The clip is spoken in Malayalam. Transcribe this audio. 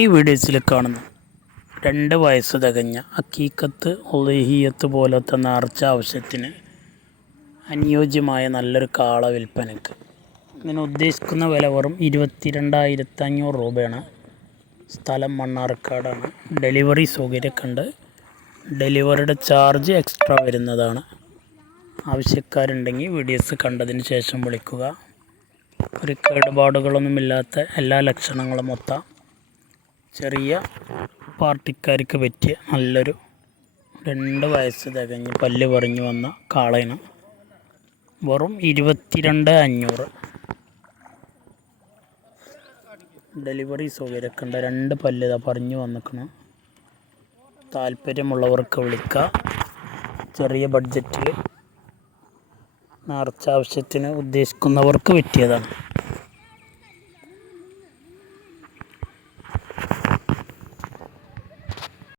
ഈ വീഡിയോസിൽ കാണുന്നു 2 വയസ്സ് തികഞ്ഞ അക്കീക്കത്ത് ഉളഹിയ്യത്ത് പോലത്തെ നേർച്ച ആവശ്യത്തിന് അനുയോജ്യമായ നല്ലൊരു കാള വിൽപ്പനയ്ക്ക്. ഇതിന് ഉദ്ദേശിക്കുന്ന വില വെറും 22,500 രൂപയാണ്. സ്ഥലം മണ്ണാർക്കാടാണ്. ഡെലിവറി സൗകര്യമൊക്കെ ഉണ്ട്. ഡെലിവറിയുടെ ചാർജ് എക്സ്ട്രാ വരുന്നതാണ്. ആവശ്യക്കാരുണ്ടെങ്കിൽ വീഡിയോസ് കണ്ടതിന് ശേഷം വിളിക്കുക. ഒരു കേടുപാടുകളൊന്നുമില്ലാത്ത എല്ലാ ലക്ഷണങ്ങളും മൊത്തം ചെറിയ പാർട്ടിക്കാർക്ക് പറ്റിയ നല്ലൊരു 2 വയസ്സ് തികഞ്ഞ് പല്ല് പറഞ്ഞു വന്ന കാളയാണ്. വെറും 22,500. ഡെലിവറി സൗകര്യമൊക്കെ ഉണ്ട്. 2 പല്ല് ഇതാ പറഞ്ഞു വന്നിക്കണം. താല്പര്യമുള്ളവർക്ക് വിളിക്കുക. ചെറിയ ബഡ്ജറ്റിൽ നേർച്ച ആവശ്യത്തിന് ഉദ്ദേശിക്കുന്നവർക്ക് പറ്റിയതാണ്.